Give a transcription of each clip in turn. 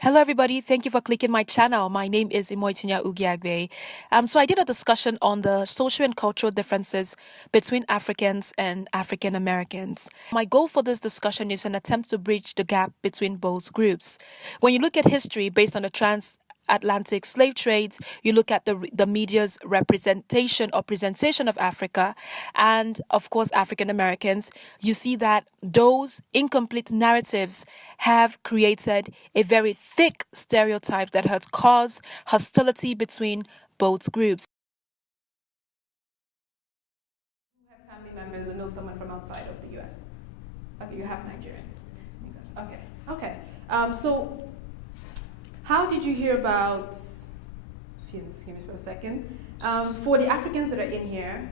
Hello, everybody. Thank you for clicking my channel. My name is Imoitinya Ugiagbe. So I did a discussion on the social and cultural differences between Africans and African Americans. My goal for this discussion is an attempt to bridge the gap between both groups. When you look at history based on the transatlantic slave trades, you look at the media's representation or presentation of Africa and, of course, African Americans, you see that those incomplete narratives have created a very thick stereotype that has caused hostility between both groups. You have family members or know someone from outside of the US. Okay, you have Nigerian. Okay, okay. So how did you hear about, excuse me for a second, for the Africans that are in here,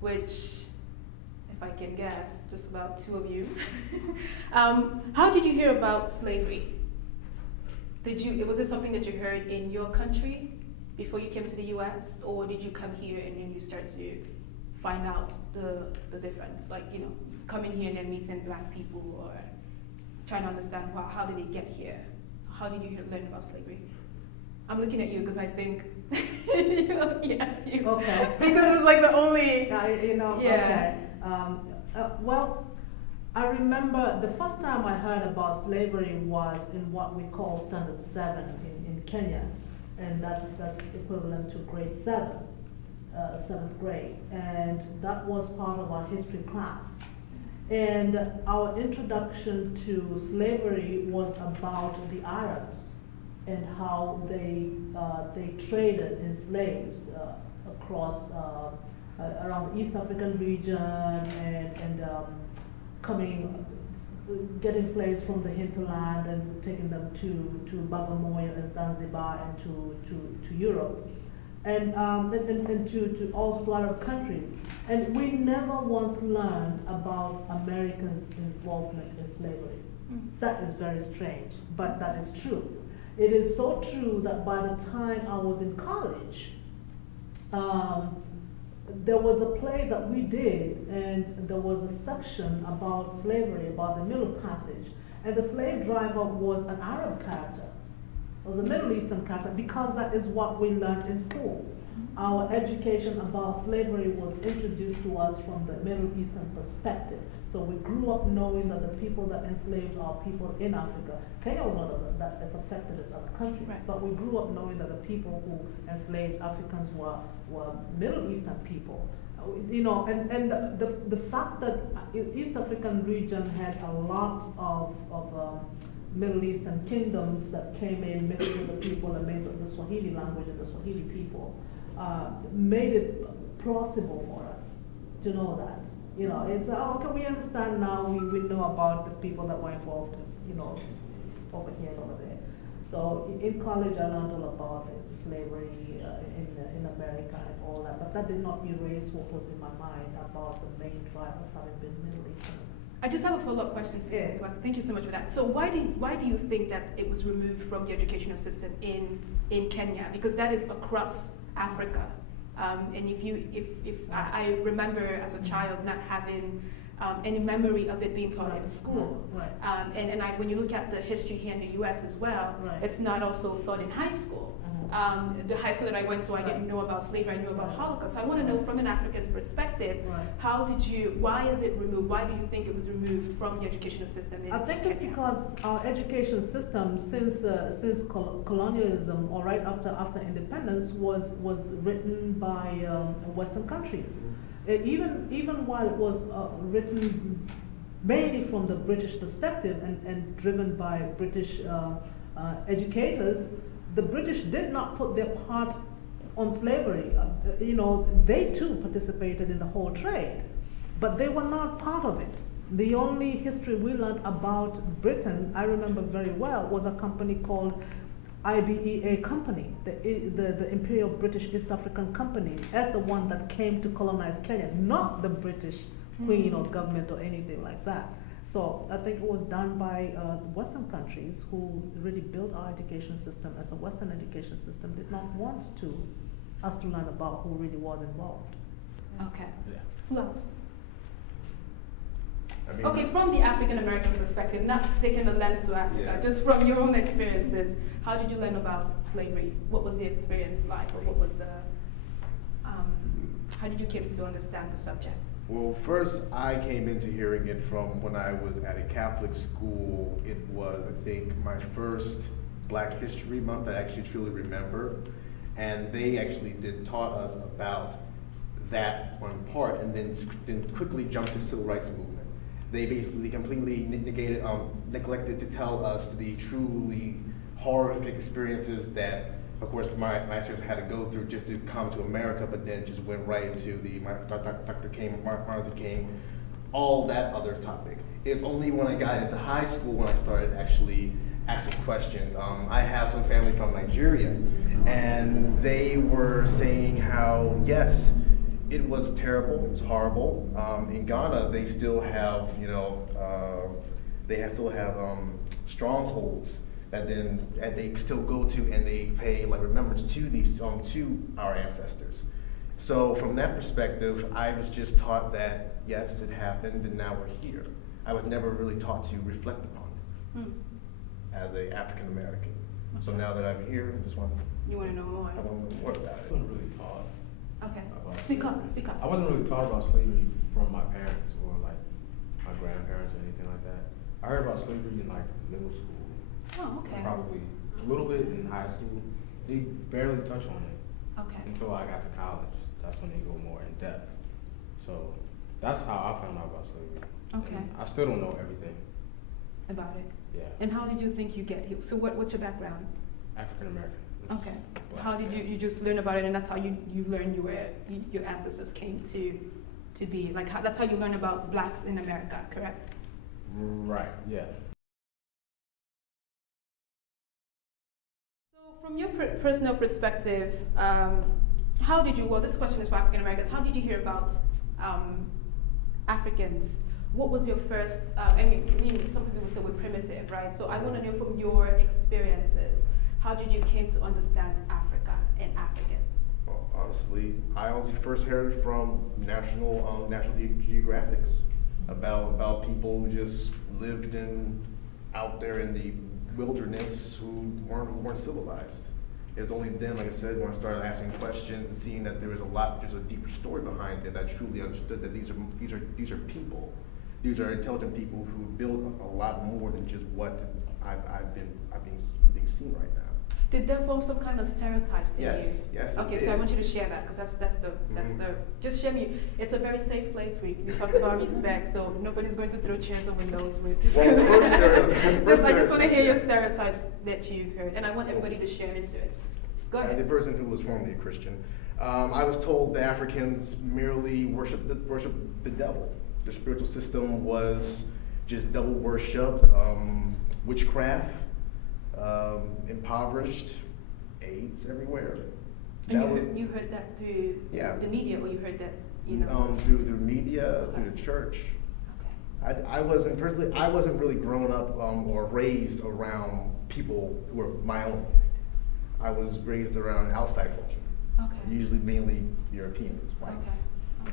which, if I can guess, just about two of you, how did you hear about slavery? Was it something that you heard in your country before you came to the US, or did you come here and then you start to find out the difference? Like, coming here and then meeting black people or trying to understand, wow, how did they get here? How did you learn about slavery? I'm looking at you because I think, yes, you. Okay. Because it's like the only, Yeah. yeah. Okay. Well, I remember the first time I heard about slavery was in what we call Standard 7 in Kenya, and that's equivalent to grade 7, 7th grade, and that was part of our history class. And our introduction to slavery was about the Arabs and how they traded in slaves across around the East African region and getting slaves from the hinterland and taking them to Bagamoyo and Zanzibar and to Europe and to all Arab countries. And we never once learned about Americans' involvement in slavery. That is very strange, but that is true. It is so true that by the time I was in college, there was a play that we did, and there was a section about slavery, about the Middle Passage, and the slave driver was an Arab character. It was a Middle Eastern character because that is what we learned in school. Our education about slavery was introduced to us from the Middle Eastern perspective. So we grew up knowing that the people that enslaved are people in Africa. Kenya was not that as affected as other countries, Right. but we grew up knowing that the people who enslaved Africans were Middle Eastern people. And the fact that East African region had a lot of Middle Eastern kingdoms that came in, mixed with the people and made the Swahili language and the Swahili people, made it plausible for us to know that. It's, okay, we understand now, we know about the people that were involved, over here and over there. So in college I learned all about slavery in America and all that, but that did not erase what was in my mind about the main drivers having been Middle Easterners. I just have a follow-up question for you. Yeah. Thank you so much for that. So why do you think that it was removed from the educational system in Kenya? Because that is across Africa. And if I remember as a child not having any memory of it being taught in school. Right. And when you look at the history here in the U.S. as well, Right. it's not also taught in high school. The high school that I went to, I didn't know about slavery, I knew about Holocaust. So I want to know from an African's perspective, Right. why is it removed? Why do you think it was removed from the educational system in I think it's Kenya? because our education system, since colonialism or right after independence, was written by Western countries. Even while it was written mainly from the British perspective and driven by British educators, the British did not put their part on slavery. They too participated in the whole trade, but they were not part of it. The only history we learned about Britain, I remember very well, was a company called IBEA Company, the Imperial British East African Company, as the one that came to colonize Kenya, not the British Queen or government or anything like that. So I think it was done by Western countries who really built our education system as a Western education system did not want us to learn about who really was involved. Okay. Who else? I mean, Okay, from the African American perspective, not taking the lens to Africa, just from your own experiences, how did you learn about slavery? What was the experience like, or what was the, how did you came to understand the subject? well, first I came into hearing it from when I was at a Catholic school. It was, I think, my first Black History Month that I actually truly remember. And they actually taught us about that one part, and then quickly jumped to the Civil Rights Movement. They basically completely neglected to tell us the truly horrific experiences that, of course, my masters had to go through just to come to America, but then just went right into Dr. King, Martin Luther King, all that other topic. It's only when I got into high school when I started actually asking questions. I have some family from Nigeria, and they were saying how, yes, it was terrible, it was horrible. In Ghana, they still have, still have strongholds that they still go to, and they pay like remembrance to these to our ancestors. So from that perspective, I was just taught that yes, it happened, and now we're here. I was never really taught to reflect upon it as an African American. So now that I'm here, I just want You want to know more? I want to know more about I it. wasn't really taught. Okay, about speak up, slavery. speak up. I wasn't really taught about slavery from my parents or like my grandparents or anything like that. I heard about slavery in like middle school. Oh, okay. Probably a little bit in high school. They barely touch on it Okay. until I got to college. That's when they go more in depth. So that's how I found out about slavery. Okay. And I still don't know everything. About it. Yeah. And how did you think you get here? So what's your background? African American. Okay. Black. How did you just learn about it, and that's how you learned your ancestors came to be, like that's how you learn about blacks in America, correct? Right, yeah. So from your personal perspective, how did you, well this question is for African Americans, how did you hear about Africans? What was your first, I mean some people say we're primitive, right? So I want to know from your experiences, how did you came to understand Africa and Africans? Well, honestly, I honestly first heard it from National Geographics about people who just lived out there in the wilderness who weren't civilized. It was only then, like I said, when I started asking questions and seeing that there's a deeper story behind it, that I truly understood that these are people. These are intelligent people who build a lot more than just what I've been seeing right now. Did that form some kind of stereotypes in Yes, you? yes, it Okay, so did. I want you to share that, because that's the, just share me, it's a very safe place, we talk about respect, so nobody's going to throw chairs or windows, we're just Well, I just want to hear your stereotypes that you've heard, and I want everybody to share into it. Go As a ahead. person who was formerly a Christian, I was told that Africans merely worship the devil. Their spiritual system was just devil worshipped, witchcraft, impoverished, AIDS everywhere. And you heard that through Yeah. the media, or you heard that, Through the media, through the church. Okay. I wasn't really grown up or raised around people who were my own. I was raised around outside culture, Okay. usually mainly Europeans, whites. Okay.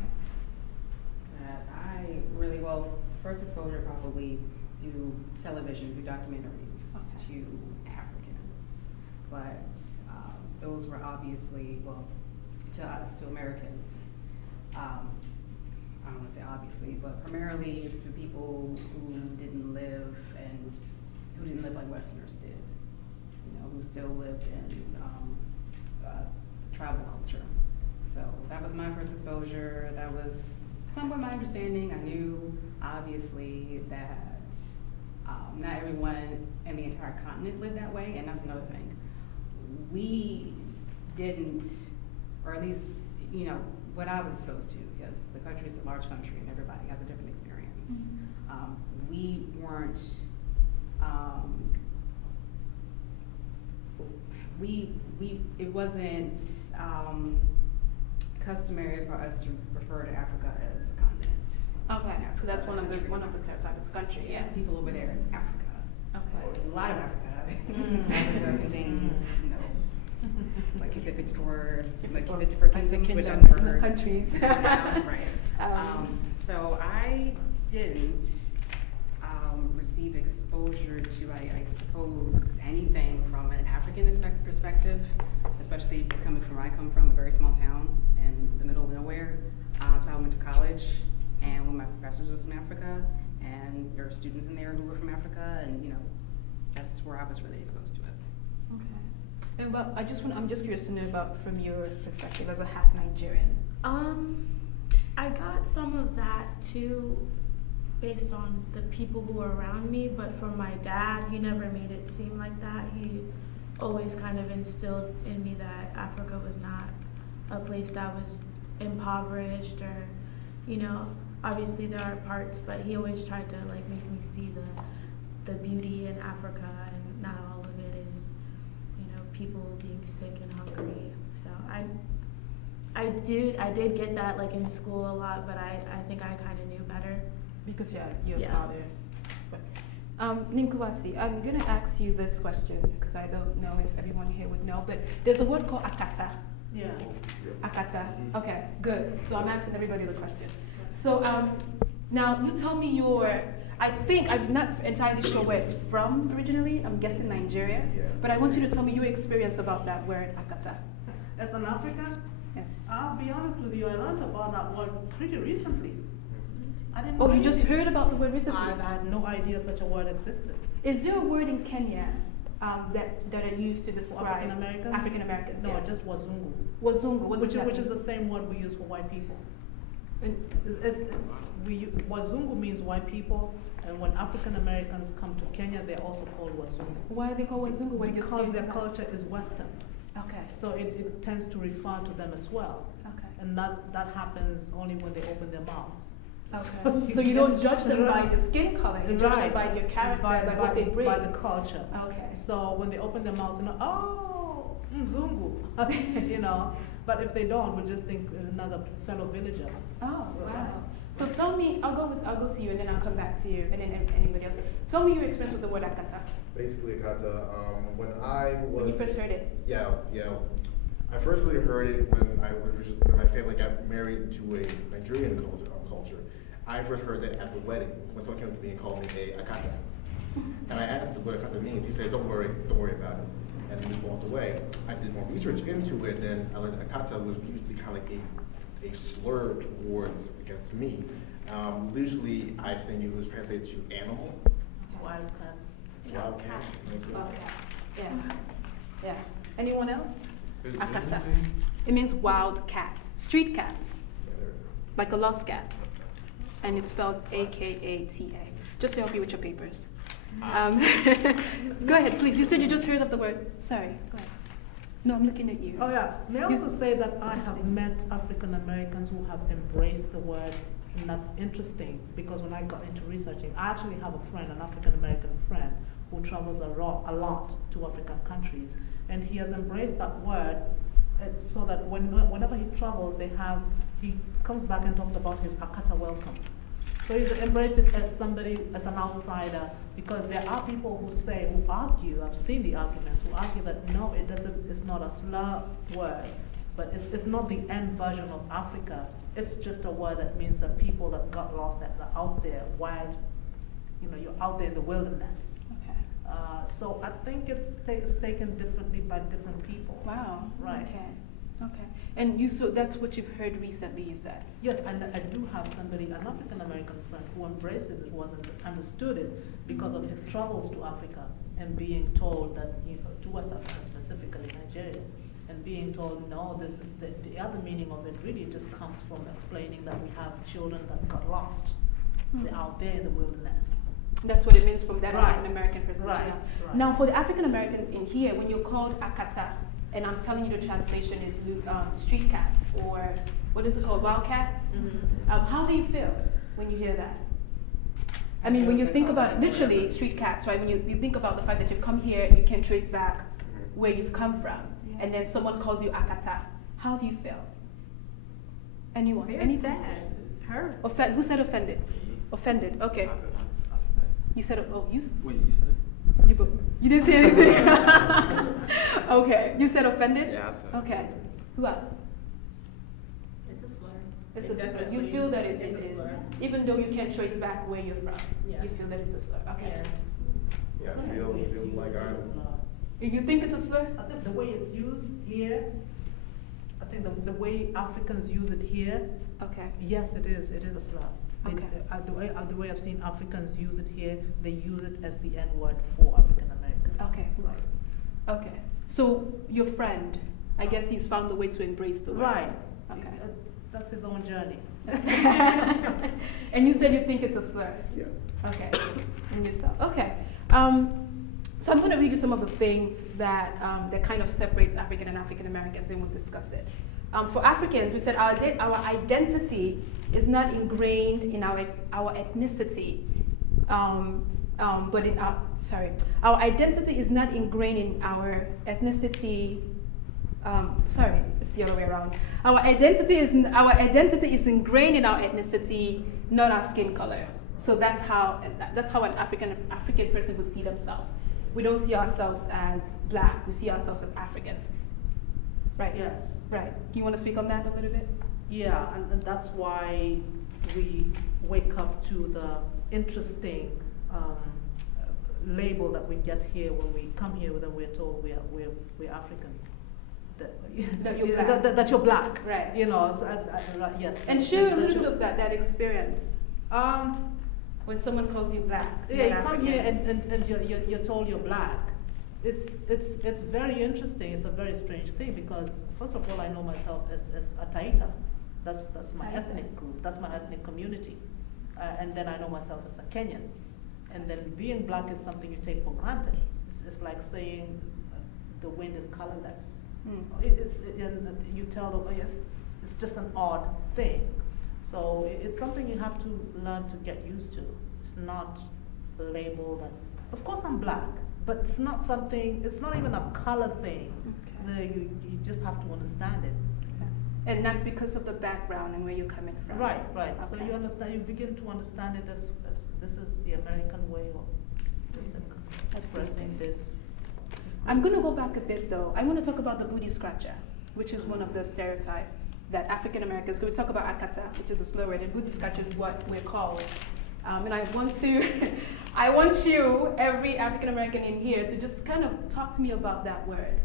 I really, well, first exposure probably through television, through documentaries Okay. to Africans. But those were obviously, well, to us, to Americans, I don't want to say obviously, but primarily to people who didn't live like Westerners did, who still lived in tribal culture. So that was my first exposure. That was somewhat my understanding. I knew, obviously, that not everyone in the entire continent lived that way, and that's another thing. We didn't, or at least, what I was exposed to, because the country is a large country and everybody has a different experience. We weren't, it wasn't customary for us to refer to Africa as a continent. Okay, so that's one of the Country. stereotypes, it's country, Yeah, people over there in Africa. Okay. A lot of Africa. Africa contains, like you said, 54 kingdoms, which I've never heard. Countries. Right. So I didn't received exposure to, I suppose, anything from an African perspective, especially coming from where I come from, a very small town in the middle of nowhere. So I went to college, and one of my professors was from Africa, and there were students in there who were from Africa, and that's where I was really exposed to it. Okay. And well, I'm just curious to know about from your perspective as a half Nigerian. I got some of that too, based on the people who were around me, but for my dad, he never made it seem like that. He always kind of instilled in me that Africa was not a place that was impoverished or, obviously there are parts, but he always tried to like make me see the beauty in Africa, and not all of it is, people being sick and hungry. So I did get that like in school a lot, but I think I kind of knew better. Because your Yeah. father. But, Ninkubasi, I'm gonna ask you this question because I don't know if everyone here would know, but there's a word called AKATA. Yeah. AKATA. Okay, good. So I'm asking everybody the question. So now you tell me I think I'm not entirely sure where it's from originally. I'm guessing Nigeria. Yeah. But I want you to tell me your experience about that word AKATA. As an African, Yes. I'll be honest with you, I learned about that word pretty recently. I didn't know Oh, you just anything. heard about the word recently? I had no idea such a word existed. Is there a word in Kenya that are used to describe African Americans? African Americans? No, yeah. just Wazungu. Wazungu. What Which does that is mean? the same word we use for white people. And- Wazungu means white people, and when African Americans come to Kenya, they're also called Wazungu. Why are they called Wazungu when you're Because speaking their about- culture is Western, Okay. so it tends to refer to them as well. Okay. And that happens only when they open their mouths. Okay. So you don't judge them by the skin color. You judge them Right. by their character, by what they bring. By the culture. Okay. So when they open their mouths, oh, Mzungu, But if they don't, we just think another fellow villager. Oh, Right. wow. So tell me, I'll go to you and then I'll come back to you and then anybody else. Tell me your experience with the word AKATA. Basically, AKATA, when I was. When you first heard it. Yeah. I first really heard it when my family got married to a Nigerian culture. I first heard that at the wedding, when someone came up to me and called me a AKATA. And I asked him what AKATA means. He said, don't worry about it. And he just walked away. I did more research into it, then I learned that AKATA was usually kind of like a slur towards, I guess, me. Usually, I think it was translated to animal. Wildcat. Wildcat. Okay. Yeah. Anyone else? Is it AKATA. anything? It means wild cat, street cats, like a lost cat. And it's spelled AKATA. Just to help you with your papers. Go ahead, please. You said you just heard of the word. Sorry, go ahead. No, I'm looking at you. Oh yeah, may I You- also say that I Yes, have please. met African Americans who have embraced the word, and that's interesting because when I got into researching, I actually have a friend, an African American friend, who travels a lot to African countries, and he has embraced that word, so that whenever he travels, he comes back and talks about his AKATA welcome. So he's embraced it as as an outsider, because there are people who argue, I've seen the arguments, who argue that no, it's not a slur word, but it's not the end version of Africa. It's just a word that means that people that got lost, that are out there, wild, you're out there in the wilderness. Okay. So I think it's taken differently by different people. Wow. Right. Okay. And that's what you've heard recently, you said? Yes, and I do have somebody, an African American friend, who embraces it, who has understood it because of his travels to Africa and being told that, to West Africa, specifically Nigeria, and being told, no, the other meaning of it really just comes from explaining that we have children that got lost. They're out there in the wilderness. That's what it means from that Right. African American perspective. Right. Now, for the African Americans in here, when you're called AKATA, and I'm telling you the translation is street cats, or what is it called, wildcats? How do you feel when you hear that? I mean, when you think about literally street cats, right? When you think about the fact that you've come here and you can trace back where you've come from, and then someone calls you AKATA, how do you feel? Anyone? Very Anything? sad. Hurt. Who said offended? Offended. Okay. I said that. You said you. Wait, you said it? You didn't say anything. Okay. You said offended? Yeah, I said it. Okay. Who else? It's a slur. It's It a slur. You definitely feel that it is a is, slur. even though you can't trace back where you're from. You Yes. feel that it's a slur. Okay. Yes. Yeah, I feel like I'm, You think it's a slur? I think the way it's used here, I think the way Africans use it here, Okay. yes, it is a slur. Okay. The way I've seen Africans use it here, they use it as the N-word for African Americans. Okay. Right. Okay. So your friend, I guess he's found a way to embrace the word. Right. Okay. That's his own journey. And you said you think it's a slur. yeah. Okay. And yourself. Okay. So I'm going to read you some of the things that that kind of separates African and African Americans, and we'll discuss it. For Africans, we said our identity is not ingrained in our ethnicity, but in our identity is not ingrained in our ethnicity. It's the other way around. Our identity is ingrained in our ethnicity, not our skin color. So that's how an African person would see themselves. We don't see ourselves as black. We see ourselves as Africans. Right. Yes. Right. Do you want to speak on that a little bit? Yeah, and that's why we wake up to the interesting label that we get here when we come here, then we're told we're Africans. That you're black. That you're black. Right. You know, so yes. And share a that little you're- bit of that experience when someone calls you black. Yeah, you not come African. here and you're told you're black. It's very interesting. It's a very strange thing because first of all, I know myself as a Taita. That's my Taita. ethnic group. That's my ethnic community. And then I know myself as a Kenyan. And then being black is something you take for granted. It's like saying the wind is colorless. And you tell them it's just an odd thing. So it's something you have to learn to get used to. It's not labeled. Of course I'm black, but it's not something. It's not even a color thing. Okay. You just have to understand it. And that's because of the background and where you're coming from. Right. So Okay. you understand. You begin to understand it as this is the American way of just expressing this. I'm going to go back a bit though. I want to talk about the booty scratcher, which is one of the stereotypes that African Americans, because we talk about AKATA, which is a slur word, and booty scratcher is what we're called. And I want you, every African American in here, to just kind of talk to me about that word.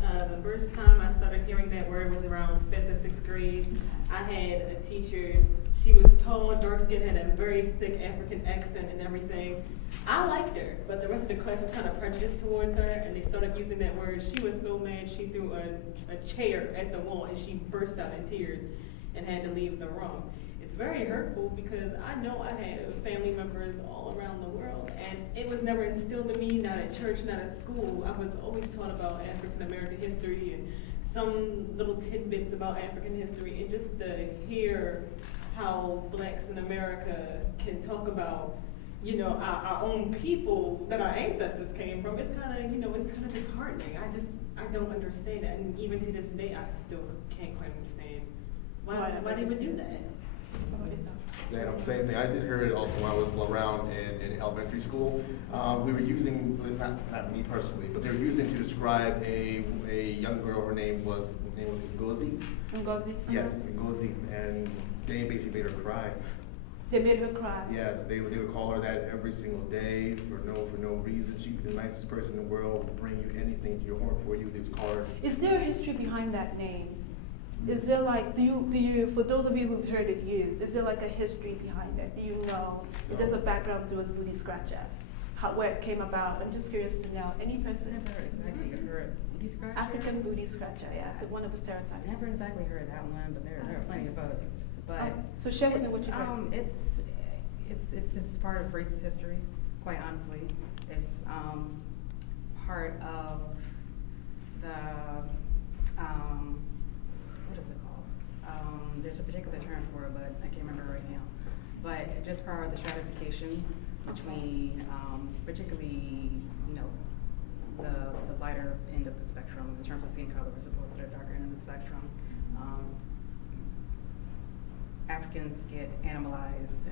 The first time I started hearing that word was around 5th or 6th grade. I had a teacher, she was tall, dark-skinned, had a very thick African accent and everything. I liked her, but the rest of the class was kind of prejudiced towards her, and they started using that word. She was so mad, she threw a chair at the wall, and she burst out in tears and had to leave the room. It's very hurtful because I know I have family members all around the world, and it was never instilled in me, not at church, not at school. I was always taught about African American history and some little tidbits about African history, and just to hear how blacks in America can talk about, you know, our own people that our ancestors came from, it's kind of, it's kind of disheartening. I don't understand it, and even to this day, I still can't quite understand why they would do that. Same thing. I did hear it also when I was around in elementary school. We were using, not me personally, but they were using to describe a young girl. Her name was Ngozi. Ngozi? Yes, Ngozi, and they basically made her cry. They made her cry. Yes, they would call her that every single day for no reason. She'd be the nicest person in the world, would bring you anything to your home for you. They would call her. Is there a history behind that name? Is there like, do you, for those of you who've heard it used, is there like a history behind it? Do you know? No. There's a background to a booty scratcher, where it came about. I'm just curious to know. Any person? Never exactly heard booty scratcher. African booty scratcher, yeah, it's one of the stereotypes. Never exactly heard that one, but there are plenty of others. But so share with me what you heard. It's just part of racist history, quite honestly. It's part of the what is it called? There's a particular term for it, but I can't remember right now. But just part of the stratification between, particularly, the lighter end of the spectrum in terms of skin color, as opposed to the darker end of the spectrum. Africans get animalized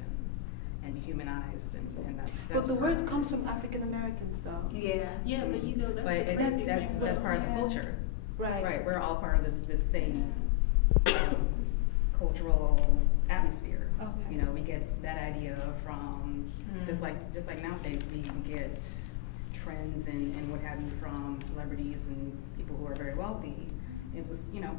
and dehumanized, and that's But the part word of it. comes from African Americans, though. Yeah. Yeah, but that's. But that's part of the culture. Right. Right, we're all part of this same cultural atmosphere. Okay. You know, we get that idea from, just like nowadays, we get trends and what have you from celebrities and people who are very wealthy. It was, you know,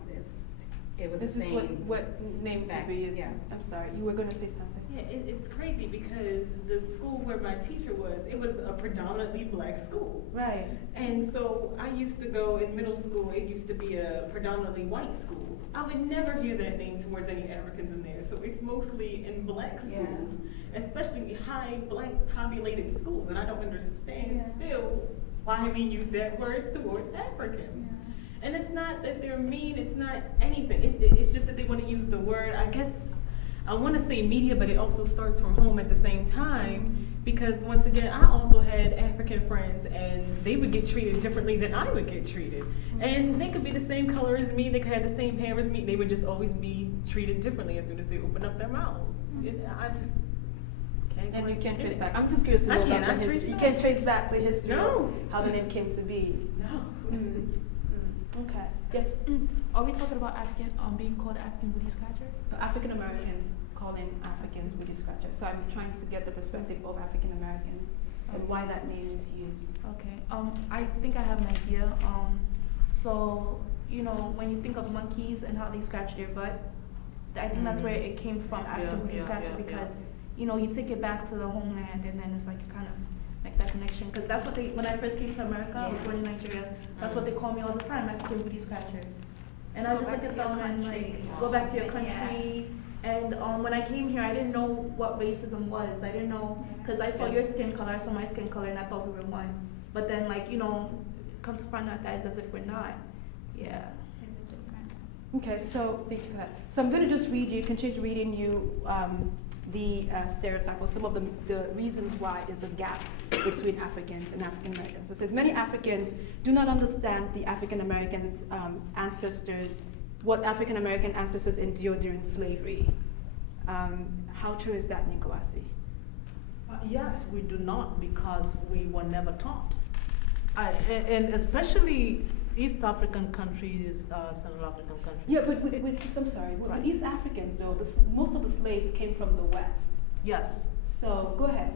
it was This the is same. what names back- would be used. yeah. I'm sorry, you were gonna say something. Yeah, it's crazy because the school where my teacher was, it was a predominantly black school. Right. And so I used to go in middle school, it used to be a predominantly white school. I would never hear that name towards any Africans in there, so it's mostly in black Yeah. schools, especially high black populated schools, and I don't understand Yeah. still why we use that words towards Africans. And it's not that they're mean, it's not anything, it's just that they wanna use the word, I guess, I wanna say media, but it also starts from home at the same time, because once again, I also had African friends, and they would get treated differently than I would get treated. And they could be the same color as me, they could have the same hair as me, they would just always be treated differently as soon as they open up their mouths. I just can't. And you quite can't get trace it. back. I'm just curious to I know about cannot the trace history. You back. can't trace back the history No. of how the name came to be. No. Okay. Yes. Are we talking about African, being called African booty scratcher? African Americans calling Africans booty scratchers. So I'm trying to get the perspective of African Americans and why that name is used. Okay, I think I have an idea. So, you know, when you think of monkeys and how they scratch their butt, I think that's where it came from, African booty scratcher, because, you know, you take it back to the homeland and then it's like you kind of make that connection. Because that's what when I first came to America, I was born in Nigeria, that's what they call me all the time, African booty scratcher. And I just look at them and like, go back to your country. And when I came here, I didn't know what racism was. I didn't know, because I saw your skin color, I saw my skin color, and I thought we were one. But then, like, you know, come to find out that it's as if we're not. Yeah. Okay, so thank you for that. So I'm going to just read you, continue reading you the stereotype or some of the reasons why there's a gap between Africans and African Americans. So it says many Africans do not understand the African Americans' ancestors, what African American ancestors endured during slavery. How true is that, Nicoasi? Yes, we do not, because we were never taught. And especially East African countries, Central African countries. Yeah, but I'm sorry, with Right. East Africans though, most of the slaves came from the West. Yes. So go ahead.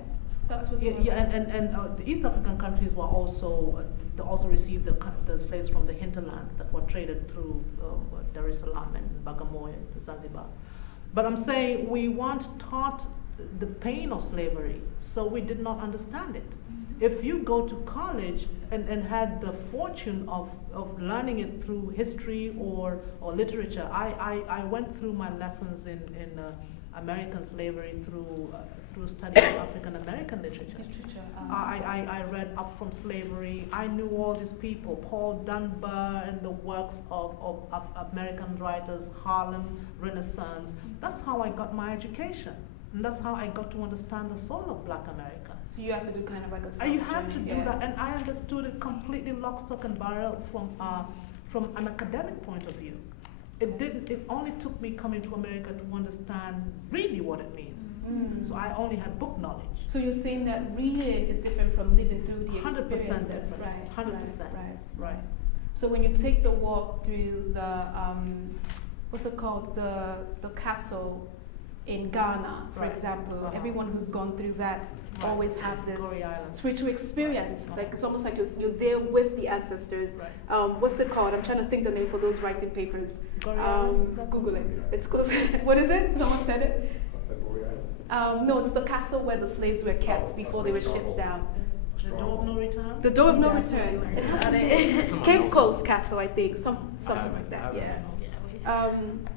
Tell us what's Yeah, going on. and the East African countries were also, they also received the slaves from the hinterland that were traded through Dar es Salaam and Bagamoyo to Zanzibar. But I'm saying we weren't taught the pain of slavery, so we did not understand it. If you go to college and had the fortune of learning it through history or literature, I went through my lessons in American slavery through studying African American literature. I read up from slavery. I knew all these people, Paul Dunbar and the works of American writers, Harlem, Renaissance. That's how I got my education. And that's how I got to understand the soul of Black America. So you have to do kind of like a You have to self-journey, do yeah. that, and I understood it completely lock, stock, and barrel from an academic point of view. It only took me coming to America to understand really what it means. So I only had book knowledge. So you're saying that reading is different from living through the 100% experiences, different. right? 100%. Right. So when you take the walk through the what's it called, the castle in Ghana, for Right. example, everyone who's gone through that Right. always have this Goree Island. spiritual experience. Right. Like it's almost like you're there with the ancestors. Right. What's it called? I'm trying to think the name for those writing papers. Goree Island, is that Google called? it. It's called. What is it? Someone said it. No, it's the castle where the slaves were kept before they were shipped down. The door of no return? The Door of No Return. It has to be Some Cape notes. Coast Castle, I think, something haven't- like that. I haven't Yeah. notes.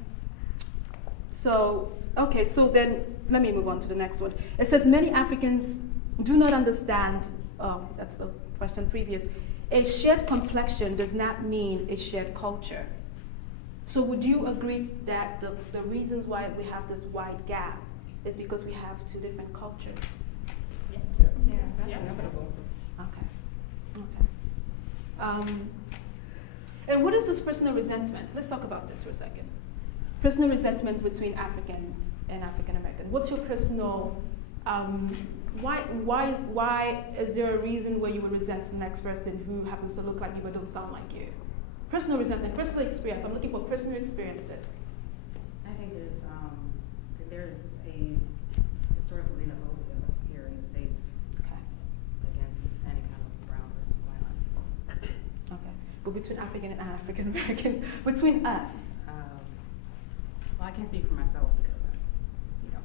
So okay, so then let me move on to the next one. It says many Africans do not understand. That's the question previous. A shared complexion does not mean a shared culture. So would you agree that the reasons why we have this wide gap is because we have two different cultures? Yes. Yeah, that's Yes. inevitable. Okay. And what is this personal resentment? Let's talk about this for a second. Personal resentment between Africans and African Americans. What's your personal? Why is there a reason where you would resent the next person who happens to look like you but don't sound like you? Personal resentment, personal experience. I'm looking for personal experiences. I think there's a historical xenophobia here in the States Okay. against any kind of brown person violence. Okay. But between African and African Americans, between us. Well, I can't speak for myself because,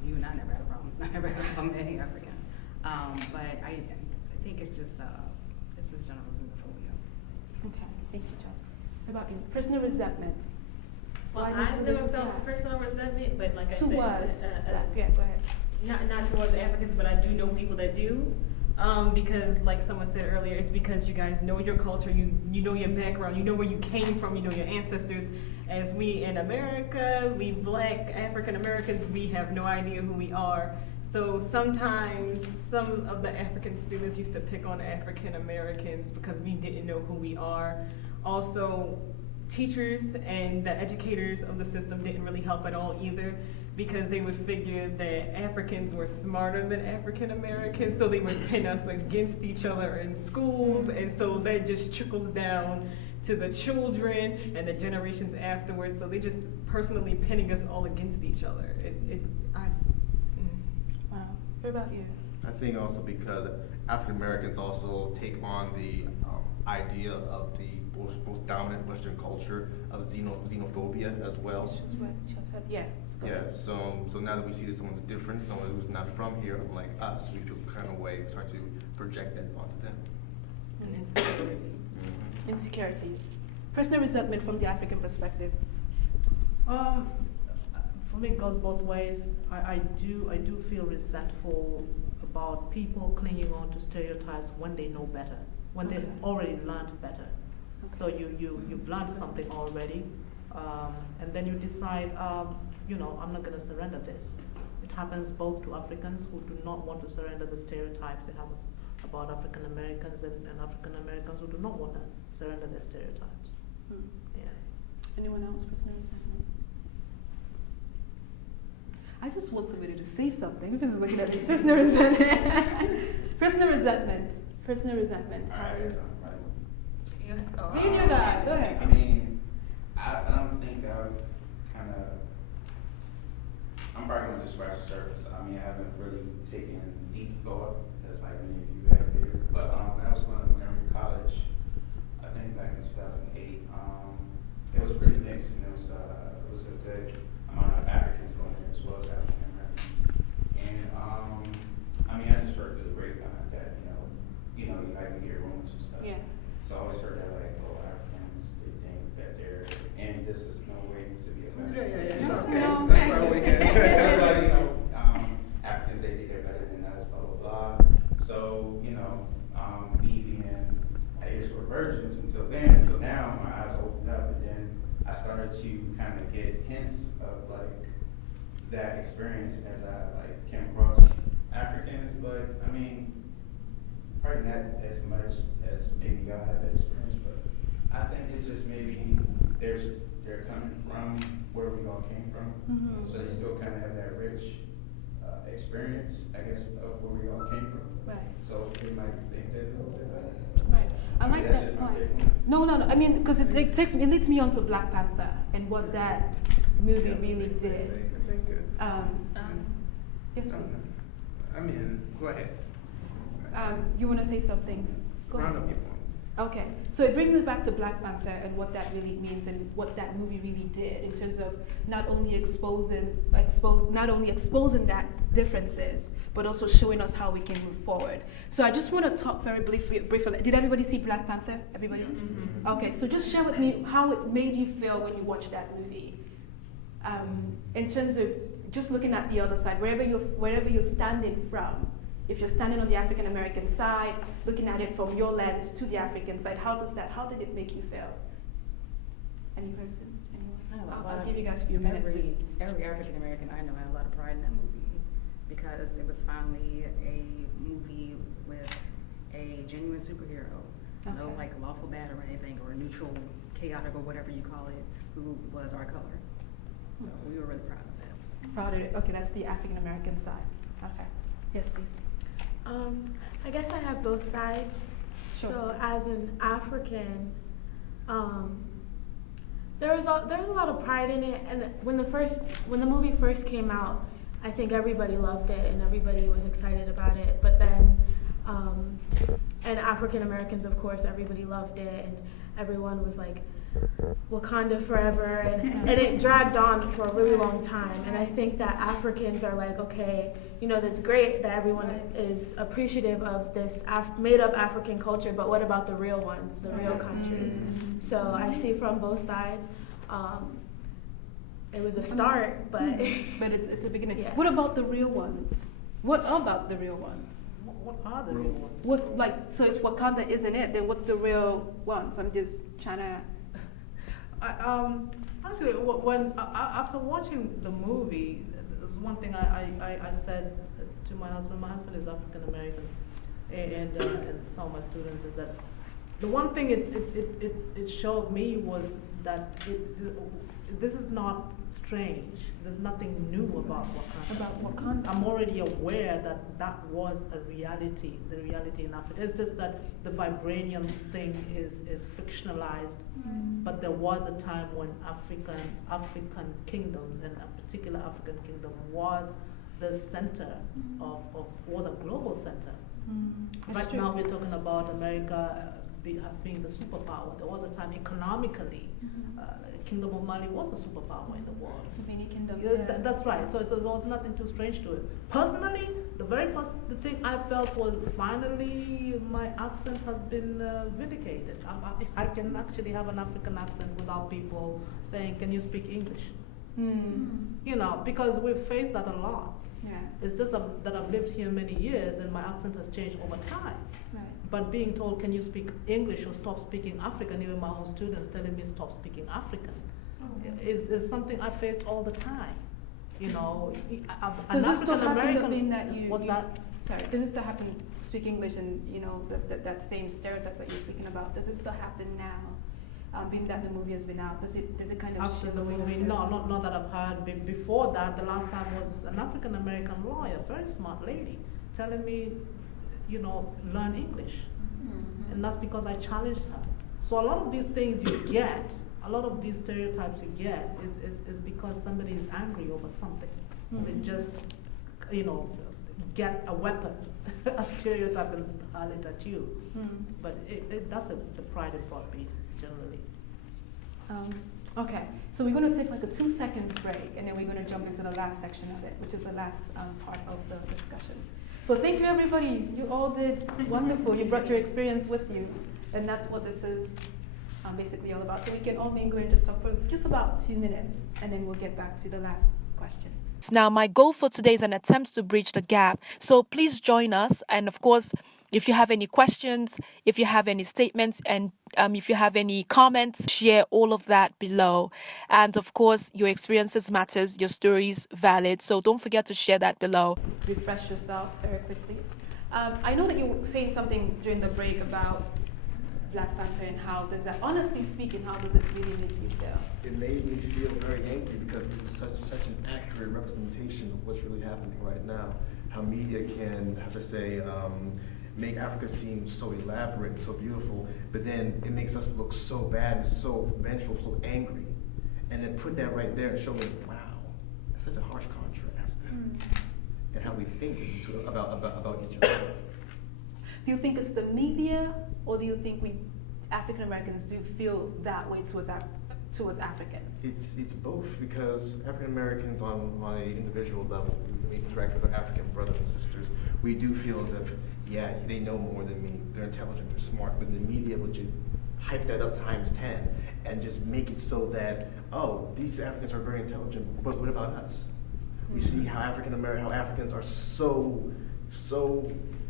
you and I never had a problem. I never had a problem with any African. But I think it's just general xenophobia. Okay. Thank you, Chelsea. How about you? Personal resentment. Well, Why do you I've feel never this- felt yeah. personal resentment, but like I said, Towards yeah, go ahead. not towards Africans, but I do know people that do. Because like someone said earlier, it's because you guys know your culture, you know your background, you know where you came from, you know your ancestors. As we in America, we Black African Americans, we have no idea who we are. So sometimes some of the African students used to pick on African Americans because we didn't know who we are. Also, teachers and the educators of the system didn't really help at all either, because they would figure that Africans were smarter than African Americans, so they would pin us against each other in schools, and so that just trickles down to the children and the generations afterwards. So they just personally pinning us all against each other. Wow. What about you? I think also because African Americans also take on the idea of the most dominant Western culture of xenophobia as well. Which is what Chelsea said. Yeah. So go Yeah, ahead. so now that we see that someone's different, someone who's not from here, like us, we feel some kind of way, start to project that onto them. And insecurity. Insecurities. Personal resentment from the African perspective. For me, it goes both ways. I do feel resentful about people clinging on to stereotypes when they know better, when they've already learned better. So you've learned something already, and then you decide, I'm not gonna surrender this. It happens both to Africans who do not want to surrender the stereotypes they have about African Americans and African Americans who do not want to surrender their stereotypes. Yeah. Anyone else? Personal resentment. I just want somebody to say something. If is looking at this, personal resentment. Personal resentment. Personal resentment. All right, You do that. Go ahead. I mean, I don't think I'm probably gonna just scratch the surface. I mean, I haven't really taken deep thought, as like many of you have here. But when I was going to college, I think back in 2008, it was pretty mixed, and it was a good amount of Africans going there as well as African Americans. And I mean, I just heard through the grapevine that you like to hear rumors and stuff. Yeah. So I always heard that like, Africans, they think that they're, and this is no way to be offensive. It's No, okay. no. That's why we That's why, had. Africans, they think they're better than us, blah, blah, blah. So, me being at Eastwood Virgins until then, so now my eyes opened up, and then I started to kind of get hints of like that experience as I like came across Africans, but I mean, probably not as much as maybe y'all have that experience, but I think it's just maybe they're coming from where we all came from, so they still kind of have that rich experience, I guess, of where we all came from. Right. So they might think they're a little bit better. Right. I like That's that just my point. take on it. No. I mean, because it leads me on to Black Panther and what that movie really did. Yes, please. I mean, go ahead. You want to say something? Go ahead. Round up your point. Okay, so it brings me back to Black Panther and what that really means and what that movie really did in terms of not only exposing that differences, but also showing us how we can move forward. So I just want to talk very briefly. Did everybody see Black Panther? Everybody? Mm-hmm. Okay, so just share with me how it made you feel when you watched that movie. In terms of just looking at the other side, wherever you're standing from. If you're standing on the African American side, looking at it from your lens to the African side, how did it make you feel? Any person? Anyone? I'll give you guys a few minutes. Every African American I know had a lot of pride in that movie because it was finally a movie with a genuine superhero. No Okay. like lawful bad or anything, or neutral, chaotic, or whatever you call it, who was our color. So we were really proud of that. Proud of it. Okay, that's the African American side. Okay. Yes, please. I guess I have both sides. Sure. So as an African, There was a lot of pride in it, and when the movie first came out, I think everybody loved it and everybody was excited about it. But then, and African Americans, of course, everybody loved it, and everyone was like, Wakanda forever, and it dragged on for a really long time. And I think that Africans are like, okay, you know, that's great that everyone is appreciative of this made-up African culture, but what about the real ones, the real countries? So I see from both sides. It was a start, but it's a beginning. Yeah. What about the real ones? What about the real ones? What are the real ones? What, like, so if Wakanda isn't it, then what's the real ones? I'm just trying to. Actually, after watching the movie, there's one thing I said to my husband. My husband is African American, and some of my students is that the one thing it showed me was that this is not strange. There's nothing new about Wakanda. I'm already aware that was a reality, the reality in Africa. It's just that the vibranium thing is fictionalized, but there was a time when African kingdoms, and a particular African kingdom, was the center was a global center. Right now we're talking about America being the superpower. There was a time economically, Kingdom of Mali was a superpower in the world. Many kingdoms. Yeah, that's right. So there was nothing too strange to it. Personally, the thing I felt was finally my accent has been vindicated. I can actually have an African accent without people saying, "Can you speak English?" You know, because we've faced that a lot. Yeah. It's just that I've lived here many years and my accent has changed over time. Right. But being told, can you speak English or stop speaking African, even my own students telling me stop speaking African, is something I faced all the time. You know, an African American. Sorry, does it still happen? Speak English, and you know that same stereotype that you're speaking about. Does it still happen now? Being that the movie has been out, does it kind of After the movie? No, not that I've heard. Before that, the last time was an African American lawyer, very smart lady, telling me, you know, learn English. And that's because I challenged her. So a lot of these things you get, a lot of these stereotypes you get is because somebody is angry over something. So they just, you know, get a weapon, a stereotype, and hurl it at you. But that's the pride it brought me, generally. Okay, so we're going to take like a 2 seconds break, and then we're going to jump into the last section of it, which is the last part of the discussion. Well, thank you, everybody. You all did wonderful. You brought your experience with you, and that's what this is basically all about. So we can all mingle and just talk for just about 2 minutes, and then we'll get back to the last question. Now, my goal for today is an attempt to bridge the gap. So please join us. And of course, if you have any questions, if you have any statements, and if you have any comments, share all of that below. And of course, your experiences matters, your stories valid. So don't forget to share that below. Refresh yourself very quickly. I know that you were saying something during the break about Black Panther, and how does that, honestly speaking, how does it really make you feel? It made me feel very angry because it was such an accurate representation of what's really happening right now. How media can, how to say, make Africa seem so elaborate and so beautiful, but then it makes us look so bad and so vengeful, so angry. And then put that right there and show me, wow, that's such a harsh contrast in how we think about each other. Do you think it's the media, or do you think we African Americans do feel that way towards African? It's both, because African Americans on an individual level, we interact with our African brothers and sisters, we do feel as if, yeah, they know more than me, they're intelligent, they're smart, but the media would just hype that up times 10 and just make it so that, oh, these Africans are very intelligent, but what about us? We see how Africans are so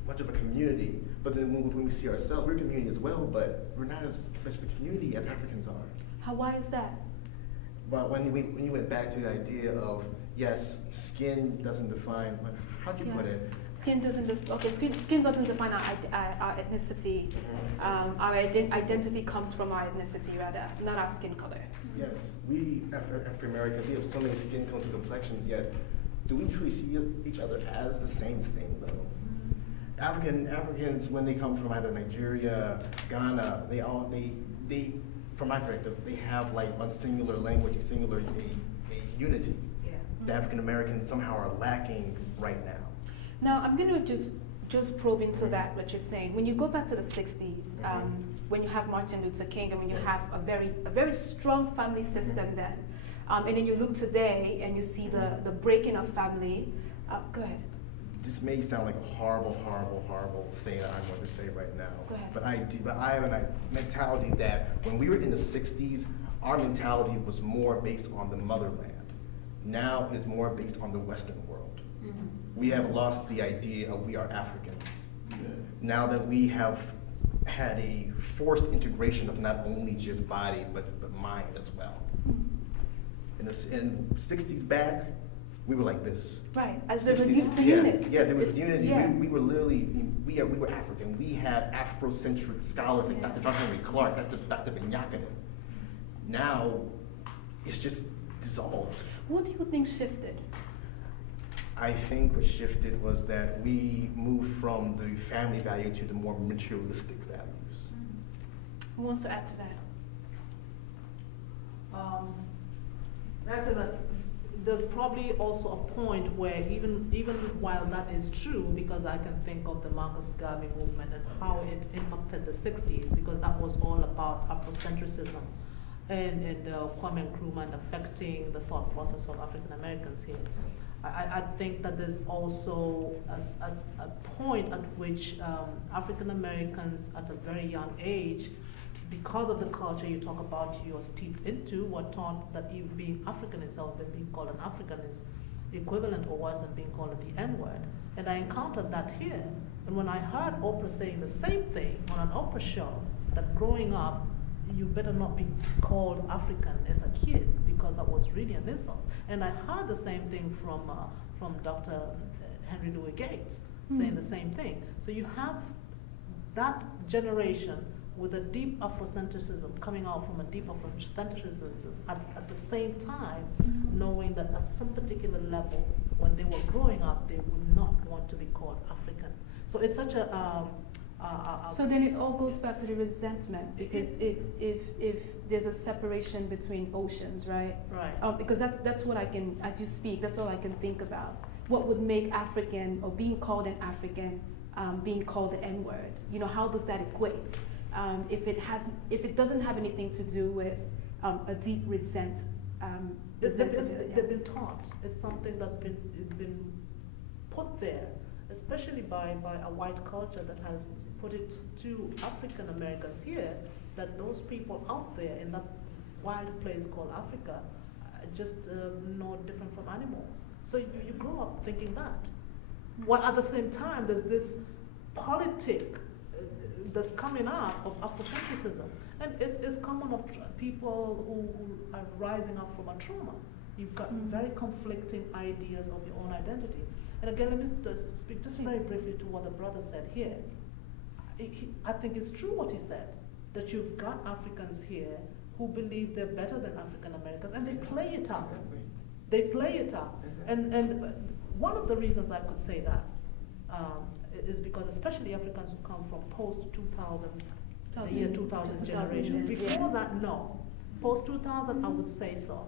much of a community, but then when we see ourselves, we're a community as well, but we're not as much of a community as Africans are. Why is that? But when you went back to the idea of, yes, skin doesn't define, how'd you put it? Skin doesn't define our ethnicity. Our identity comes from our ethnicity, rather, not our skin color. Yes, we African Americans, we have so many skin tones and complexions, yet do we truly see each other as the same thing, though? Africans, when they come from either Nigeria, Ghana, they from my perspective, they have like one singular language, a unity. Yeah. The African Americans somehow are lacking right now. Now, I'm going to just probe into that, what you're saying. When you go back to the 60s, when you have Martin Luther King, and when you have a very strong family system then, and then you look today and you see the breaking of family. Go ahead. This may sound like a horrible thing that I'm going to say right now. Go ahead. But I have a mentality that when we were in the 60s, our mentality was more based on the motherland. Now it is more based on the Western world. We have lost the idea of we are Africans. Now that we have had a forced integration of not only just body, but mind as well. In the 60s back, we were like this. Right, as there's a 60s, unit. Yeah, there was unity. Yeah. We were literally, we were African. We had Afrocentric scholars like Dr. John Henry Clark, Dr. Benyakadin. Now, it's just dissolved. What do you think shifted? I think what shifted was that we moved from the family value to the more materialistic values. Who wants to add to that? I feel that there's probably also a point where even while that is true, because I can think of the Marcus Garvey movement and how it impacted the 60s, because that was all about Afrocentrism and Kwame Nkrumah affecting the thought process of African Americans here. I think that there's also a point at which African Americans at a very young age, because of the culture you talk about you're steeped into, were taught that even being African itself, that being called an African is equivalent or worse than being called the N-word. And I encountered that here. And when I heard Oprah saying the same thing on an Oprah show, that growing up, you better not be called African as a kid, because that was really an insult. And I heard the same thing from Dr. Henry Louis Gates saying the same thing. So you have that generation with a deep Afrocentrism, coming out from a deep Afrocentrism at the same time, knowing that at some particular level, when they were growing up, they would not want to be called African. So it's such a So then it all goes back to the resentment, because it's if there's a separation between oceans, right? Right. Because that's what I can, as you speak, that's all I can think about. What would make African, or being called an African, being called the N-word? You know, how does that equate? If it doesn't have anything to do with a deep resentment. They've been taught. It's something that's been put there, especially by a white culture that has put it to African Americans here, that those people out there in that wild place called Africa are just no different from animals. So you grow up thinking that. While at the same time, there's this politic that's coming up of Afrocentrism. And it's common of people who are rising up from a trauma. You've got very conflicting ideas of your own identity. And again, let me just speak just very briefly to what the brother said here. I think it's true what he said, that you've got Africans here who believe they're better than African Americans, and they play it up. They play it up. And one of the reasons I could say that is because especially Africans who come from post-2000, the year 2000 generation. Before that, no. Post-2000, I would say so.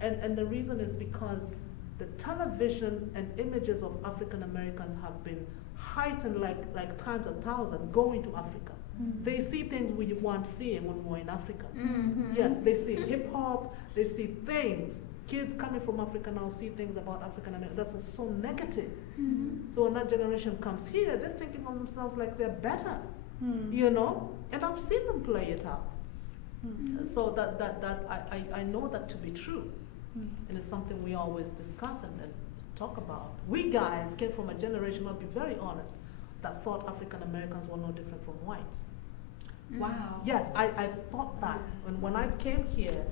And the reason is because the television and images of African Americans have been heightened like times 1,000 going to Africa. They see things we weren't seeing when we were in Africa. Yes, they see hip hop, they see things. Kids coming from Africa now see things about African Americans that's so negative. So when that generation comes here, they're thinking of themselves like they're better, you know? And I've seen them play it out. So I know that to be true. And it's something we always discuss and talk about. We guys came from a generation, I'll be very honest, that thought African Americans were no different from whites. Wow. Yes, I thought that. And when I came here,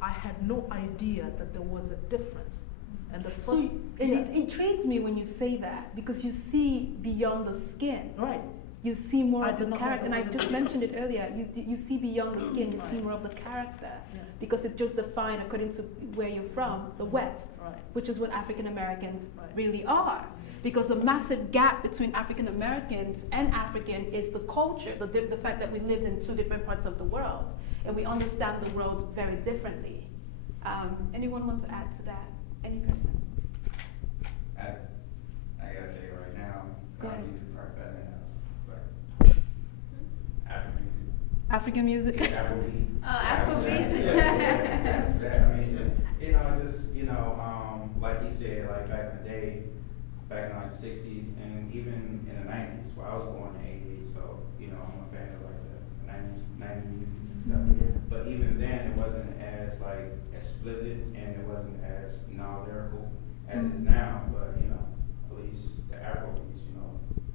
I had no idea that there was a difference. And the first, it intrigues me when you say that, because you see beyond the skin. Right. You see more I of did the not know character, and there I was a just difference. mentioned it earlier. You see beyond the skin. You see Right. more of the character, Yeah. because it's just defined according to where you're from, the West, Right. which is what African Americans Right. really are. Because the massive gap between African Americans and African is the culture, the fact that we lived in two different parts of the world. and we understand the world very differently. Anyone want to add to that? Any person? I gotta say right now, Go ahead. music part better than house, but African music. African music? Yeah, Afrobeat. Afrobeat. Yeah, that's bad. I mean, like he said, like back in the day, back in like the 60s and even in the 90s, well, I was born in the 80s, so, I'm a fan of like the 90s music and stuff. But even then, it wasn't as like explicit and it wasn't as non-lyrical as it is now, but, at least the Afrobeats,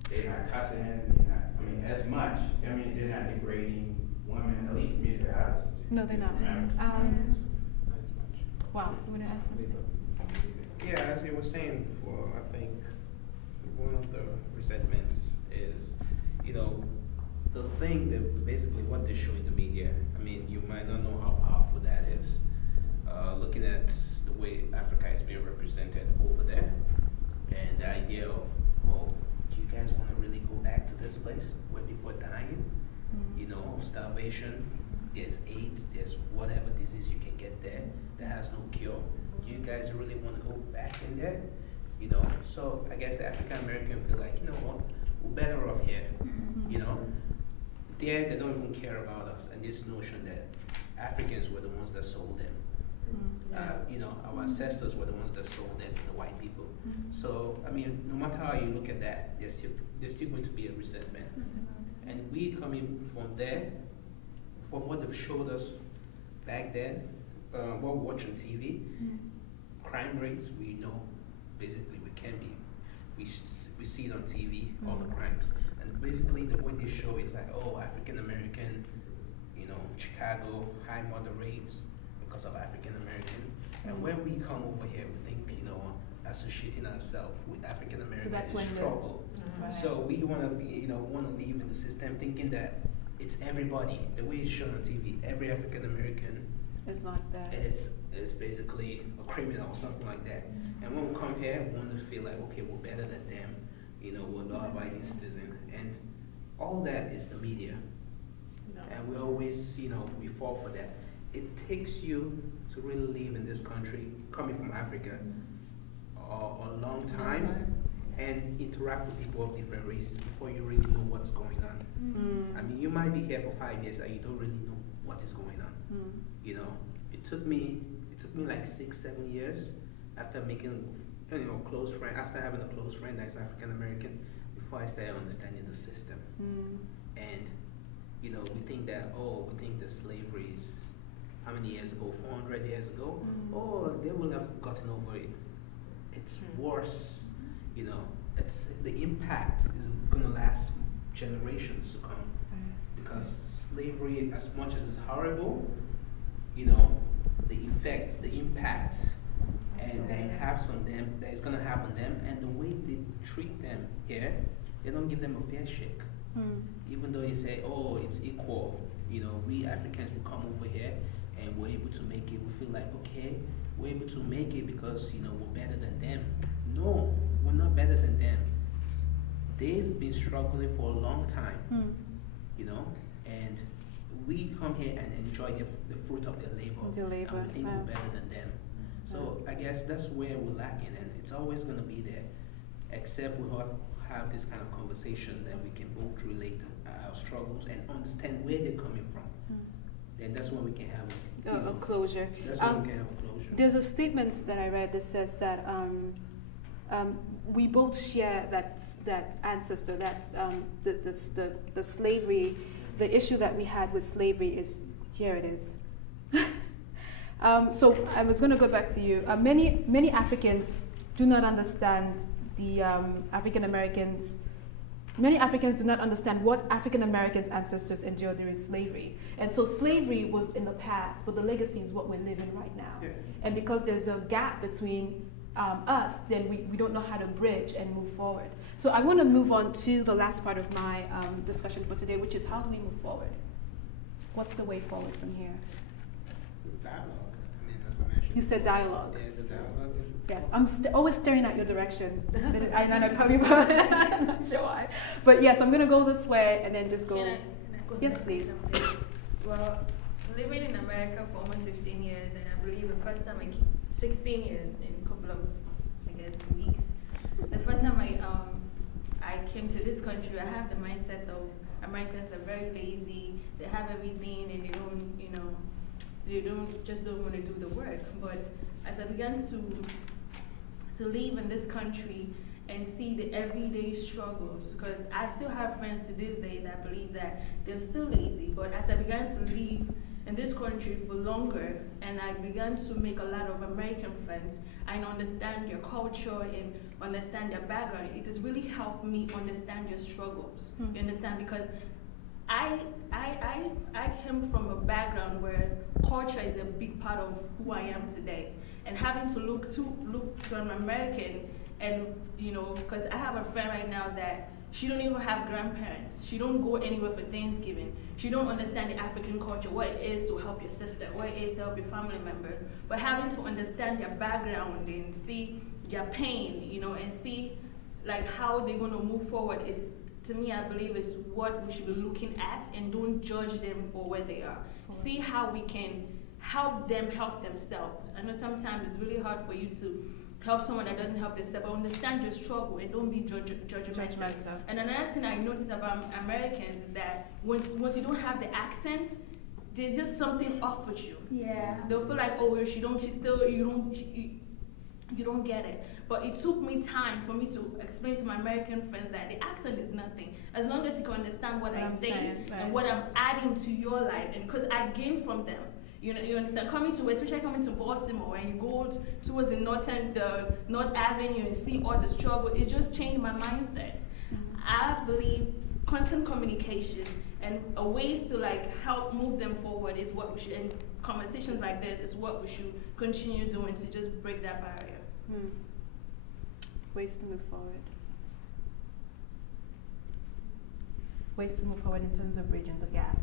they're not cussing, as much. They're not degrading women, at least the music I listen to. No, they're not. Wow, you want to add something? Yeah, as you were saying before, I think one of the resentments is, the thing that basically what they show in the media. You might not know how powerful that is. Looking at the way Africa is being represented over there, and the idea of, oh, do you guys want to really go back to this place where people are dying? Of starvation, there's AIDS, there's whatever disease you can get there that has no cure. Do you guys really want to go back in there? So I guess the African American feel like, what, we're better off here. There they don't even care about us, and this notion that Africans were the ones that sold them. Our ancestors were the ones that sold them to the white people. So no matter how you look at that, there's still going to be a resentment. And we coming from there, from what they've showed us back then, while watching TV, crime rates, we know basically we can be. We see it on TV, all the crimes. And basically the way they show is like, oh, African American, Chicago, high murder rates because of African American. And when we come over here, we think, associating ourselves with African American is struggle. So we want to be, want to live in the system thinking that it's everybody. The way it's shown on TV, every African American It's like that. is basically a criminal or something like that. And when we come here, we want to feel like, okay, we're better than them. We're law-abiding citizens. And all that is the media. And we always, we fall for that. It takes you to really live in this country, coming from Africa, a long time, and interact with people of different races before you really know what's going on. You might be here for 5 years and you don't really know what is going on. It took me like 6-7 years after making close friend, after having a close friend that's African American, before I started understanding the system. And we think that slavery is how many years ago? 400 years ago? Oh, they will have gotten over it. It's worse. It's the impact is gonna last generations to come. Because slavery, as much as it's horrible, the effects, the impacts, and they have some them that is gonna happen them, and the way they treat them here, they don't give them a fair shake. Even though you say, oh, it's equal, we Africans will come over here and we're able to make it. We feel like, okay, we're able to make it because we're better than them. No, we're not better than them. They've been struggling for a long time, and we come here and enjoy the fruit of their labor. And we think we're better than them. So I guess that's where we're lacking, and it's always going to be there, except we have this kind of conversation that we can both relate our struggles and understand where they're coming from. Then that's when we can have A closure. That's when we can have a closure. There's a statement that I read that says that we both share that ancestor. That's the slavery. The issue that we had with slavery is here. It is. So I was going to go back to you. Many Africans do not understand the African Americans. Many Africans do not understand what African Americans' ancestors endured during slavery. And so slavery was in the past, but the legacy is what we're living right now. Yeah. And because there's a gap between us, then we don't know how to bridge and move forward. So I want to move on to the last part of my discussion for today, which is how do we move forward? What's the way forward from here? Dialogue. As I mentioned. You said dialogue. Yeah, the dialogue. Yes, I'm always staring at your direction. I know probably, I'm not sure why. But yes, I'm going to go this way and then just go. Can I Yes, please. Well, living in America for almost 15 years, and I believe the first time 16 years in a couple of, I guess, weeks. The first time I came to this country, I have the mindset of Americans are very lazy. They have everything, and they don't, you know, they don't want to do the work. But as I began to live in this country and see the everyday struggles, because I still have friends to this day that believe that they're still lazy, but as I began to live in this country for longer and I began to make a lot of American friends and understand their culture and understand their background, it has really helped me understand their struggles. You understand? Because I came from a background where culture is a big part of who I am today, and having to look to an American. And, you know, because I have a friend right now that she don't even have grandparents. She don't go anywhere for Thanksgiving. She don't understand the African culture, what it is to help your sister, what it is to help your family member. But having to understand their background and see their pain, you know, and see like how they're going to move forward is, to me, I believe is what we should be looking at, and don't judge them for where they are. See how we can help them help themselves. I know sometimes it's really hard for you to help someone that doesn't help themselves, but understand your struggle and don't be judgmental. And another thing I notice about Americans is that once you don't have the accent, there's just something off with you. Yeah. They'll feel like, oh, you don't get it. But it took me time for me to explain to my American friends that the accent is nothing. As long as you can understand what I'm saying and what I'm adding to your life, and because I gain from them. You know, you understand? Especially coming to Baltimore, and you go towards the North Avenue and see all the struggle, it just changed my mindset. I believe constant communication and ways to like help move them forward is what we should, and conversations like this is what we should continue doing to just break that barrier. Ways to move forward. Ways to move forward in terms of bridging the gap.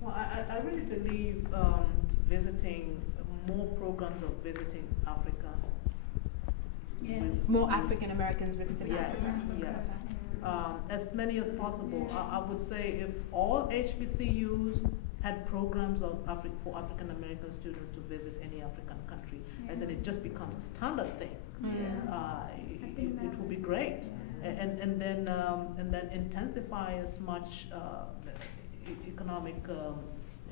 Well, I really believe visiting, more programs of visiting Africa. Yes. More African Americans visiting Yes, Africa. yes. As many as possible. I would say if all HBCUs had programs for African American students to visit any African country, as in it just becomes a standard thing, it would be great. And then intensify as much economic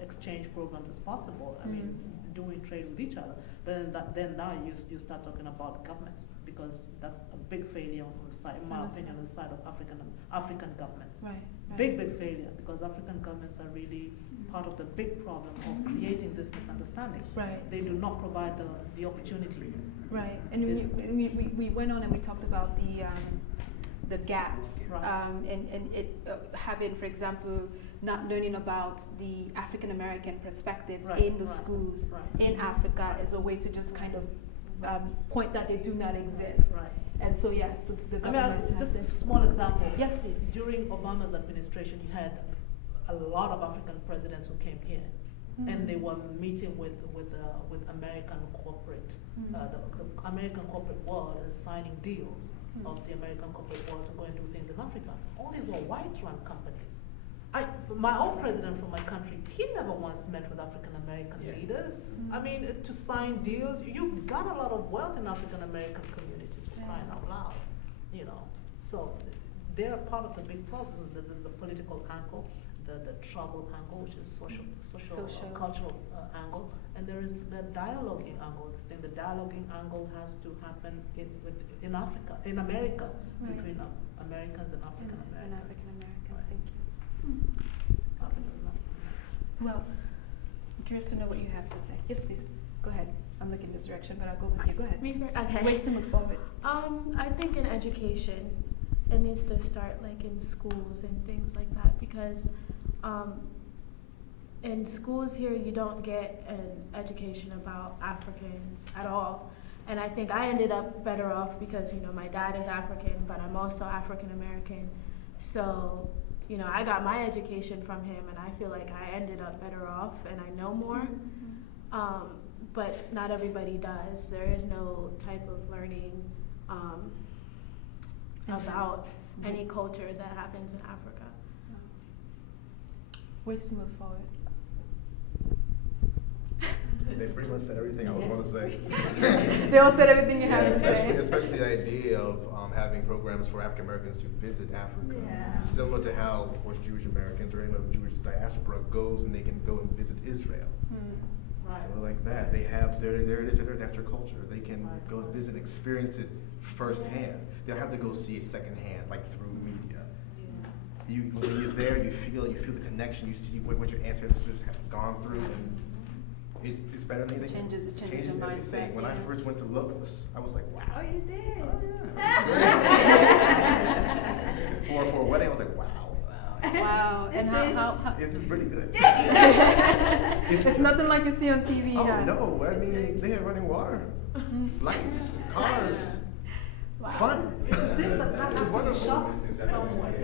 exchange programs as possible. I mean, doing trade with each other. But then now you start talking about governments, because that's a big failure on the side, in my opinion, on the side of African governments. Right. Big failure, because African governments are really part of the big problem of creating this misunderstanding. Right. They do not provide the opportunity. Right. And we went on and we talked about the gaps, and it having, for example, not learning about the African American perspective in the schools in Africa as a way to just kind of point that they do not exist. Right. And so yes, the government just has a small example. Yes, please. During Obama's administration, you had a lot of African presidents who came here, and they were meeting with American corporate, the American corporate world, and signing deals of the American corporate world to go and do things in Africa. All these were white-run companies. My own president from my country, he never once met with African American leaders. I mean, to sign deals, you've got a lot of wealth in African American communities, for crying out loud, you know. So they're part of the big problem, the political angle, the tribal angle, which is social. Cultural angle, and there is the dialoguing angle. The dialoguing angle has to happen in Africa, in America, between Americans and African Americans. And African Americans, thank you. Who else? I'm curious to know what you have to say. Yes, please. Go ahead. I'm looking this direction, but I'll go with you. Go ahead. Me first? Okay. Ways to move forward. I think in education, it needs to start like in schools and things like that, because in schools here you don't get an education about Africans at all. And I think I ended up better off because, you know, my dad is African, but I'm also African American. So, you know, I got my education from him, and I feel like I ended up better off and I know more. But not everybody does. There is no type of learning about any culture that happens in Africa. Ways to move forward. They pretty much said everything I was going to say. They all said everything you Yeah, had to say. especially the idea of having programs for African Americans to visit Africa. Yeah. Similar to how, of course, Jewish Americans or anyone of Jewish diaspora goes and they can go and visit Israel. Right. So like that, they have that's their culture. They can go and visit, experience it firsthand. They don't have to go see it secondhand, like through media. When you're there, you feel the connection. You see what your ancestors have gone through, and it's better than anything. Changes your everything. mindset, When I yeah. first went to Locust, I was like, wow. Oh, you did? Oh, yeah. for a wedding, I was like, wow. Wow. And how This is pretty good. it's nothing like you see on TV. Oh huh? no! I mean, they had running water, lights, cars, fun. You think that It was actually wonderful. shocks someone.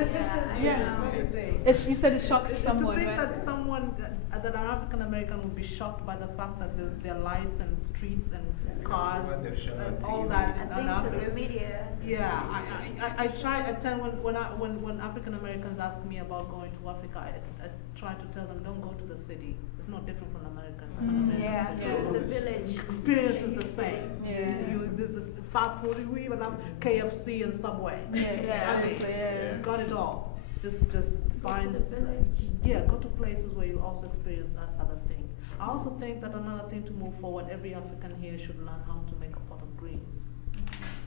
Yes. You said it shocks someone, To think right? that someone, that an African American would be shocked by the fact that their lights and streets and cars what they're showing and on all TV. that. I think so, the media. Yeah, I try. I tell when African Americans ask me about going to Africa, I try to tell them don't go to the city. It's not different from Americans. Yeah, American go to the city. village. Experience is the same. Yeah. This is fast food. We even have KFC and Subway. Yeah, I mean, yeah. got it all. Just find. the village. Yeah, go to places where you also experience other things. I also think that another thing to move forward, every African here should learn how to make a pot of greens.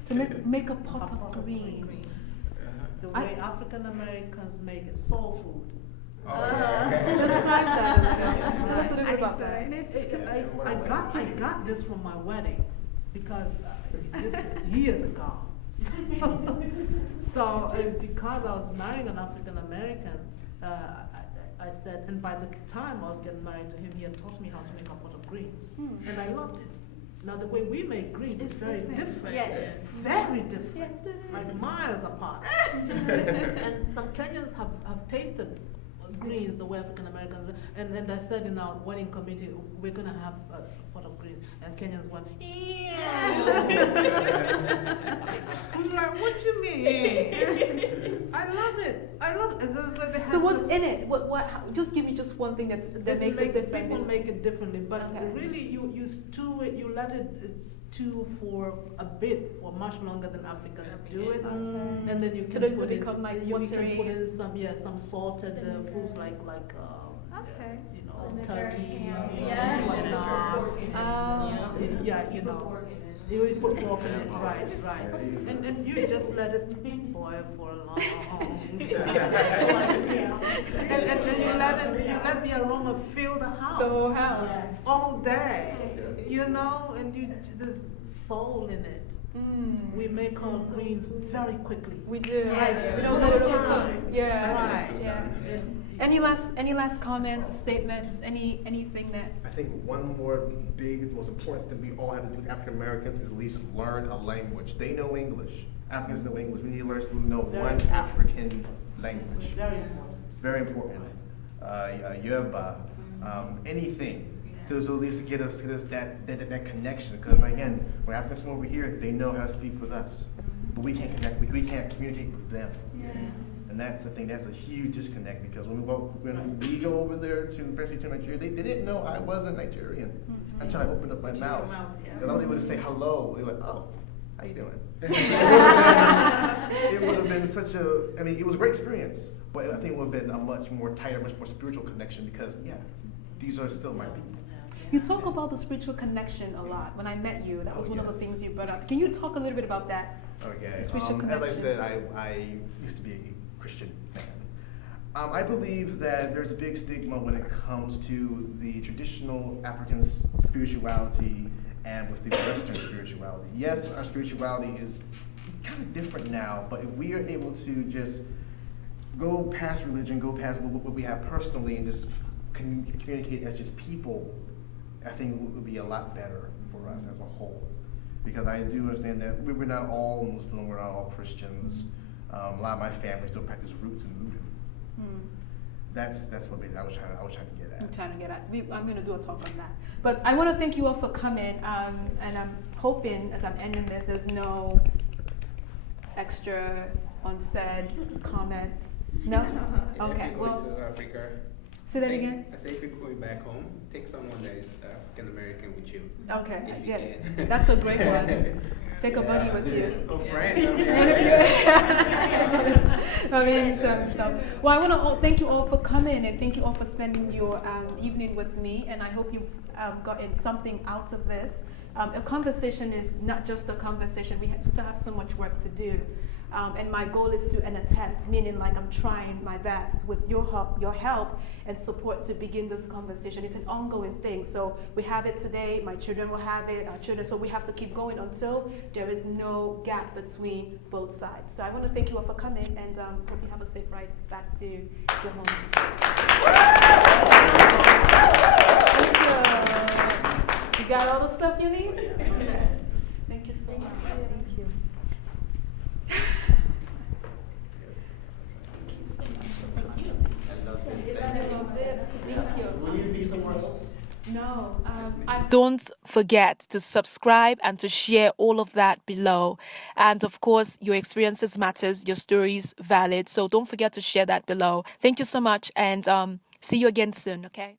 To make a pot of greens. The I- way African Americans make it, soul food. Describe that a little bit. Tell us a little bit about that. I got this from my wedding because this was years ago. So because I was marrying an African American, I said, and by the time I was getting married to him, he had taught me how to make a pot of greens, and I loved it. Now the way we make greens is very different. Yes. Very different, like miles apart. And some Kenyans have tasted greens the way African Americans, and I said in our wedding committee, we're gonna have a pot of greens, and Kenyans went, yeah. I was like, what you mean? I love it. So what's in it? Just give me just one thing that makes it different. People make it differently, but Okay. really you stew it, you let it stew for a bit, for much longer than Africans do it, Okay. and then you So can does it put in, become, like, you can watery? put in some salted foods like Okay. you know, turkey, Yeah. whatnot. Yeah, you know. You put pork in it, right. And you just let it boil for a long and you let the aroma fill the house. The whole house. All day. You know, and there's soul in it. We make our greens very quickly. We do. Yes. We don't No let it time. cook. Yeah. Right. Yeah. And- Any last comments, statements, anything that? I think one more big, most important thing we all have to do as African Americans is at least learn a language. They know English. Africans know English. We need to learn to know one African language. Very important. Very important. Yoruba, anything. To at least get us that connection. Because again, when Africans come over here, they know how to speak with us, but we can't connect. We can't communicate with them. And that's the thing. That's a huge disconnect because when we go over there especially to Nigeria, they didn't know I wasn't Nigerian until I opened up my mouth. And I was able to say hello. They were like, oh, how you doing? It would have been such a. I mean, it was a great experience, but I think it would have been a much more tighter, much more spiritual connection because these are still my people. You talk about the spiritual connection a lot. When I met you, that was one of the things you brought up. Can you talk a little bit about that? Okay. The spiritual As I connection. said, I used to be a Christian man. I believe that there's a big stigma when it comes to the traditional African spirituality and with the Western spirituality. Yes, our spirituality is kind of different now, but if we are able to just go past religion, go past what we have personally, and just communicate as just people, I think it would be a lot better for us as a whole. Because I do understand that we're not all Muslim, we're not all Christians. A lot of my family still practice roots and voodoo. That's what I was trying to get at. I'm trying to get at. I'm going to do a talk on that. But I want to thank you all for coming. And I'm hoping, as I'm ending this, there's no extra unsaid comments. No? Okay. If you go Well, to Africa, Say that again? I say if you're going back home, take someone that is African American with you. Okay, If you yes. can. That's a great one. Take a buddy with you. A friend. I mean, so. Well, I want to thank you all for coming and thank you all for spending your evening with me. And I hope you've gotten something out of this. A conversation is not just a conversation. We still have so much work to do. And my goal is to an attempt, meaning like I'm trying my best with your help and support to begin this conversation. It's an ongoing thing. So we have it today, my children will have it, our children, so we have to keep going until there is no gap between both sides. So I want to thank you all for coming and hope you have a safe ride back to your homes. You got all the stuff you need? Thank you so much. Thank you. Will you be somewhere else? No, Don't forget to subscribe and to share all of that below. And of course, your experiences matters, your stories valid. So don't forget to share that below. Thank you so much and see you again soon, okay?